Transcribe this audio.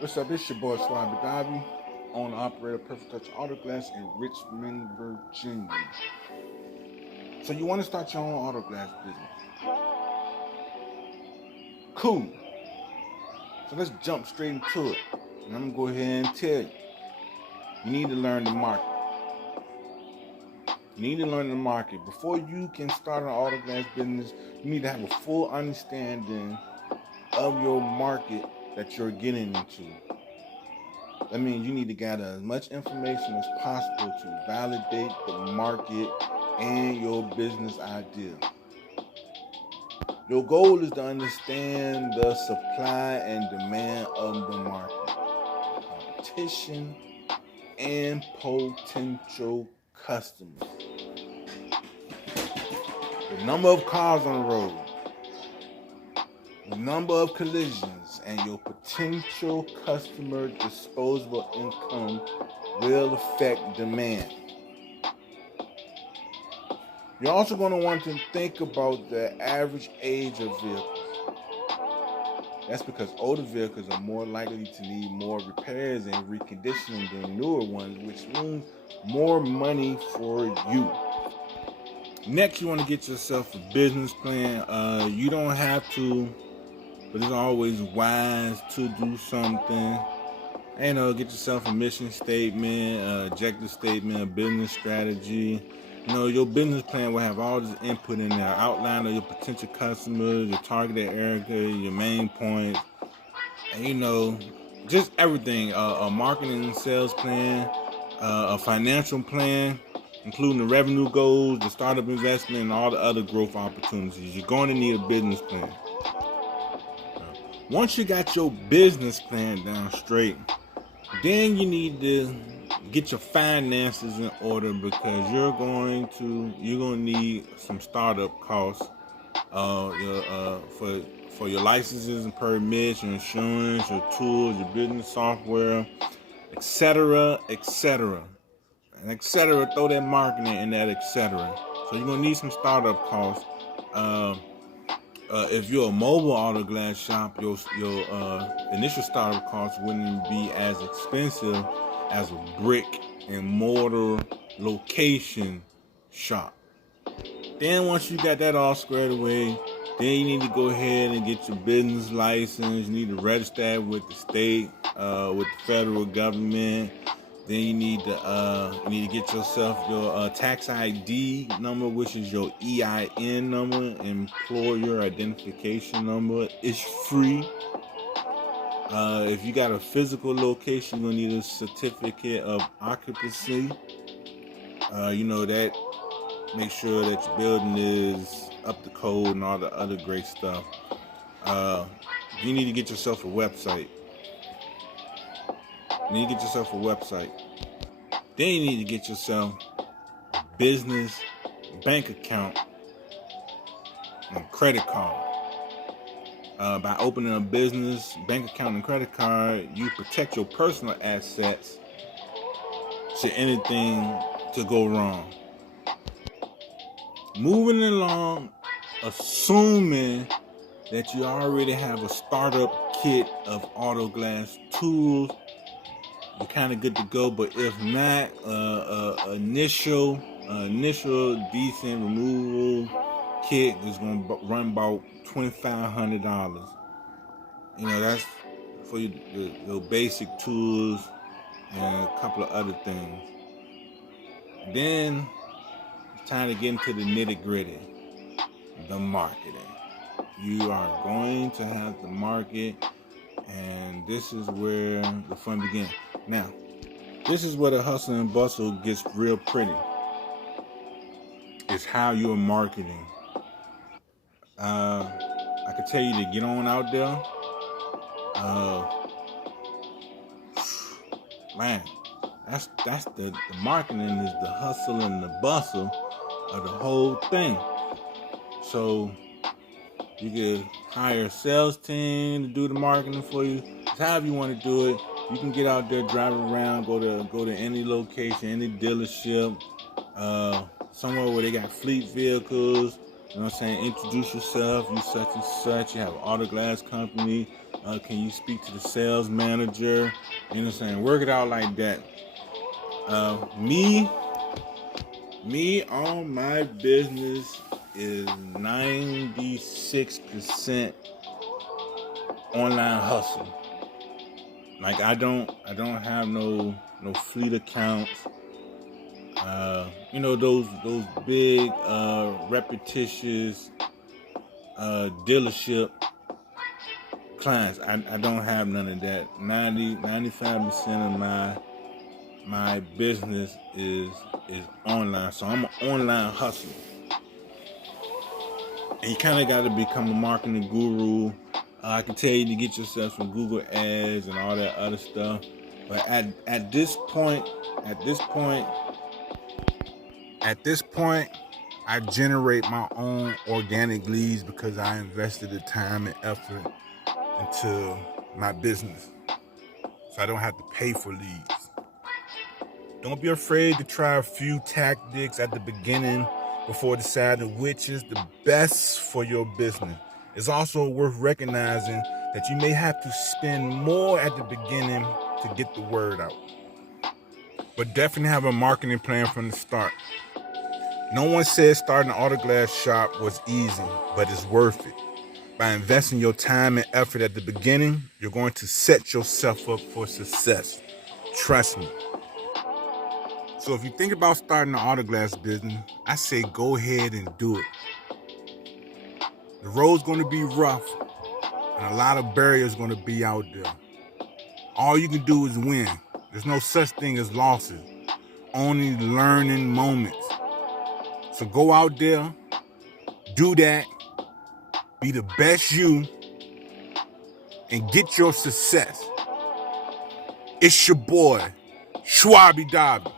What's up? It's your boy Swabby Dobby, owner operator Perfect Touch Auto Glass in Richmond, Virginia. So you want to start your own auto glass business? Cool. So let's jump straight into it. And I'm gonna go ahead and tell you, you need to learn the market. You need to learn the market before you can start an auto glass business. You need to have a full understanding of your market that you're getting into. That means you need to gather as much information as possible to validate the market and your business idea. Your goal is to understand the supply and demand of the market, competition, and potential customers. The number of cars on the road, the number of collisions, and your potential customer disposable income will affect demand. You're also going to want to think about the average age of vehicles. That's because older vehicles are more likely to need more repairs and reconditioning than newer ones, which means more money for you. Next, you want to get yourself a business plan. You don't have to, but it's always wise to do something. Get yourself a mission statement, objective statement, a business strategy. Your business plan will have all this input in there. Outline of your potential customers, your targeted area, your main points, and just everything. A marketing and sales plan, a financial plan, including the revenue goals, the startup investment, and all the other growth opportunities. You're going to need a business plan. Once you got your business plan down straight, then you need to get your finances in order because you're going to need some startup costs for your licenses and permits, your insurance, your tools, your business software, etc., etc. And etc. Throw that marketing in that etc. So you're gonna need some startup costs. If you're a mobile auto glass shop, your initial startup costs wouldn't be as expensive as a brick and mortar location shop. Then once you got that all squared away, then you need to go ahead and get your business license. You need to register with the state, with the federal government. Then you need to get yourself your tax ID number, which is your EIN number, employer identification number. It's free. If you got a physical location, you're gonna need a certificate of occupancy. That make sure that your building is up to code and all the other great stuff. You need to get yourself a website. Then you need to get yourself a business bank account and credit card. By opening a business bank account and credit card, you protect your personal assets should anything to go wrong. Moving along, assuming that you already have a startup kit of auto glass tools, you're kind of good to go. But if not, initial decent removal kit is going to run about $2,500. That's for your basic tools and a couple of other things. Then it's time to get into the nitty gritty, the marketing. You are going to have to market, and this is where the fun begins. Now, this is where the hustle and bustle gets real pretty. It's how you're marketing. I can tell you to get on out there. Man, that's the marketing is the hustle and the bustle of the whole thing. So you can hire a sales team to do the marketing for you. It's however you want to do it. You can get out there, drive around, go to any location, any dealership, somewhere where they got fleet vehicles. You know what I'm saying? Introduce yourself. You such and such. You have an auto glass company. Can you speak to the sales manager? You know what I'm saying? Work it out like that. Me on my business is 96% online hustle. Like I don't have no fleet accounts. Those big repetitious dealership clients. I don't have none of that. 95% of my business is online. So I'm an online hustler. And you kind of got to become a marketing guru. I can tell you to get yourself some Google ads and all that other stuff. But at this point, I generate my own organic leads because I invested the time and effort into my business. So I don't have to pay for leads. Don't be afraid to try a few tactics at the beginning before deciding which is the best for your business. It's also worth recognizing that you may have to spend more at the beginning to get the word out. But definitely have a marketing plan from the start. No one said starting an auto glass shop was easy, but it's worth it. By investing your time and effort at the beginning, you're going to set yourself up for success. Trust me. So if you think about starting an auto glass business, I say go ahead and do it. The road's going to be rough, and a lot of barriers going to be out there. All you can do is win. There's no such thing as losses, only learning moments. So go out there, do that, be the best you, and get your success. It's your boy, Schwabby Dobby.